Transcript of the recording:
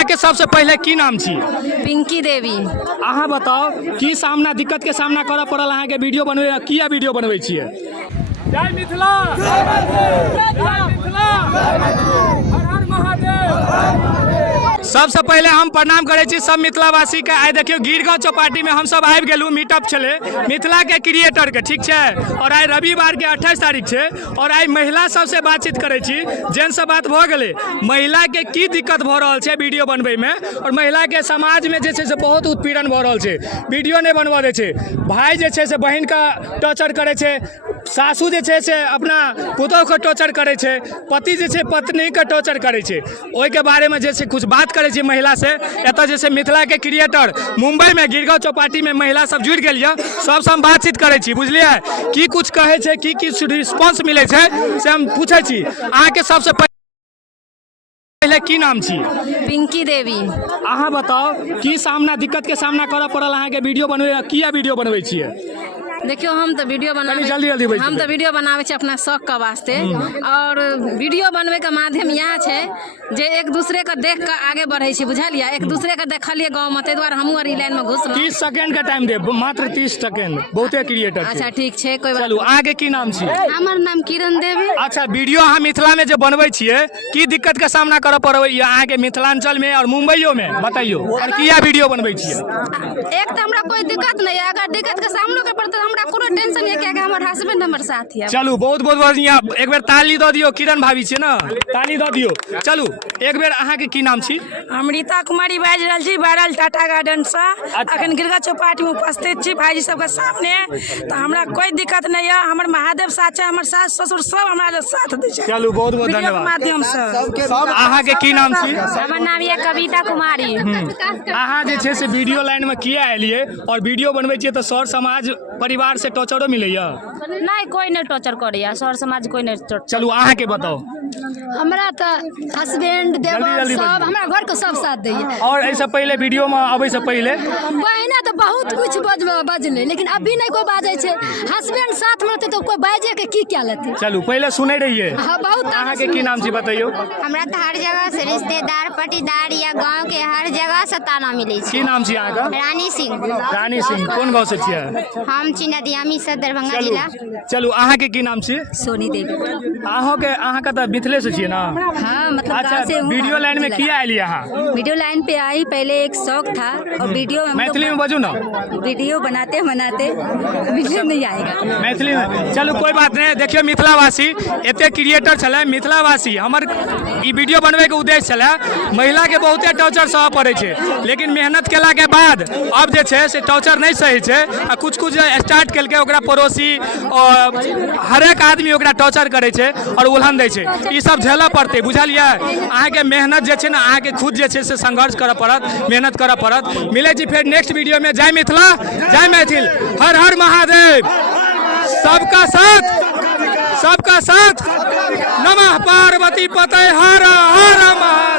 अहाँ के सबसे पहले की नाम छी? पिंकी देवी। अहाँ बताओ की सामना दिक्कत के सामना करऽ पड़ल अहाँ के वीडियो बनवे किया वीडियो बनवे छियै? जय मिथिला, जय मिथिला, हर हर महादेव। सबसे पहले हम प्रणाम करे छी सब मिथिलावासी के। आइ देखियो गिरगांव चौपाटी में हम सब आबि गेलू मीटअप छले मिथिला के क्रिएटर के, ठीक है। और आई रविवार के 28 तारीख छे और आई महिला सबसे बातचीत करे छी। जेन से बात भ गेले महिला के की दिक्कत भ रहल छे वीडियो बनवे में, और महिला के समाज में जे छे से बहुत उत्पीड़न भ रहल छे, वीडियो नहीं बनवा दे छे। भाई जे छे से बहन का टॉर्चर करे छे, सासू जे छे से अपना पुतोह के टॉर्चर करे छे, पति जे छे पत्नी के टॉर्चर करे छे। ओई के बारे में जे छे कुछ बात करे छी महिला से। एत जैसे मिथिला के क्रिएटर मुंबई में गिरगांव चौपाटी में महिला सब जुड़ गेल ये, सबसे हम बातचीत करे छी, बुझलिए की कुछ कहे छे, की रिस्पांस मिले छे से हम पूछे छी। अहाँ के सबसे पहले की नाम छी? पिंकी देवी। अहाँ बताओ की सामना दिक्कत के सामना करऽ पड़ल अहाँ के वीडियो बनवे किया वीडियो बनवे छियै? देखियो हम तो वीडियो बनावे, जल्दी हम तो वीडियो बनावे छे अपना शौक के वास्ते। और वीडियो बनवे का माध्यम यहाँ छे जे एक दूसरे के देख के आगे बढ़े छी, बुझलिया। एक दूसरे के देखलिए गांव में, तै द्वारा हमहू और लाइन में घुसलौ। 30 सेकंड का टाइम दे, मात्र 30 सेकंड, बहुते क्रिएटर छे। अच्छा ठीक छे, कोई बात। चलू आगे की नाम छी? हमर नाम किरण देवी। अच्छा, वीडियो अहाँ मिथिला में जे बनवे छियै की दिक्कत के सामना करऽ पड़ै ये अहाँ के मिथिलांचल में और मुंबईयो में, बताइयो। और किया वीडियो बनवे छियै? एक तो हमरा कोई दिक्कत नहीं है, अगर दिक्कत के सामना करे पड़ते हमरा कोनो टेंशन नहीं है कि हमर हस्बैंड हमर साथ है। चलू बहुत बहुत बढ़िया, एक बेर ताली दऽ दियो। किरण भाभी छै ना, ताली दऽ दियो। चलू एक बेर अहाँ के की नाम छी? अमृता कुमारी बाजि रहल छी, वायरल टाटा गार्डन से। अखन गिरगांव चौपाटी में उपस्थित छी भाईजी सबके सामने। तो हमरा कोई दिक्कत नहीं है, हमर महादेव साथ छै, हमर सास ससुर सब हमरा साथ दै छै। चलू बहुत बहुत वीडियो के धन्यवाद। माध्यम से अहाँ के की नाम छी? हमर नाम ये कविता कुमारी। अहाँ जे छै से वीडियो लाइन में किया एलिए और वीडियो बनवे छियै तो सर समाज परिवार से टॉर्चरो मिलैया? नहीं, कोई नहीं टॉर्चर करे, सर समाज कोई नहीं टॉर्चर। चलू अहाँ के बताओ। हमरा तो हस्बैंड देवर जल्दी सब हमरा घर के सब साथ दैये। और ऐसे पहले वीडियो में आबै से पहले बहिना तो बहुत कुछ बजले, लेकिन अभी नहीं कोई बाजे छे। हस्बैंड साथ में रहते तो कोई बाजे के की क्या लेते। चलू पहले सुने रहिए। हाँ, बहुत। अहाँ के की नाम छी बताइयो? हमरा तो हर जगह से रिश्तेदार पटीदार या गांव के हर जगह से ताना मिले छै। की नाम छी अहाँ का? रानी सिंह। रानी सिंह, कोन गांव से छियै? हम छी नदियामी से, दरभंगा जिला। चलू अहाँ के की नाम छी? सोनी देवी। अहाँ का तो मिथिले से छियै ना? हाँ, मतलब अच्छा, वीडियो लाइन में किया एलिए अहाँ? वीडियो लाइन पे आई, पहले एक शौक था और वीडियो में मैथिली में बजू ना। वीडियो बनाते वीडियो नहीं आएगा मैथिली में। चलू कोई बात नहीं। देखियो मिथिलावासी एते क्रिएटर छले मिथिलावासी, हमर ई वीडियो बनवे के उद्देश्य छले। महिला के बहुते टॉर्चर सह पड़े छे, लेकिन मेहनत केला के बाद अब जे छे से टॉर्चर नहीं सही छे। आ कुछ कुछ स्टार्ट केलके ओकरा पड़ोसी और हरेक आदमी ओकरा टॉर्चर करे छे और उल्हन दे छे। ई सब झेलऽ पड़ते, बुझलिए। अहाँ के मेहनत जे छे ना, अहाँ के खुद जे छे से संघर्ष करऽ पड़त, मेहनत करऽ पड़त। मिले छी फिर नेक्स्ट वीडियो में। जय मिथिला, जय मैथिल, हर हर महादेव। सबका साथ, सबका साथ। नमः पार्वती पतये हर हर महादेव।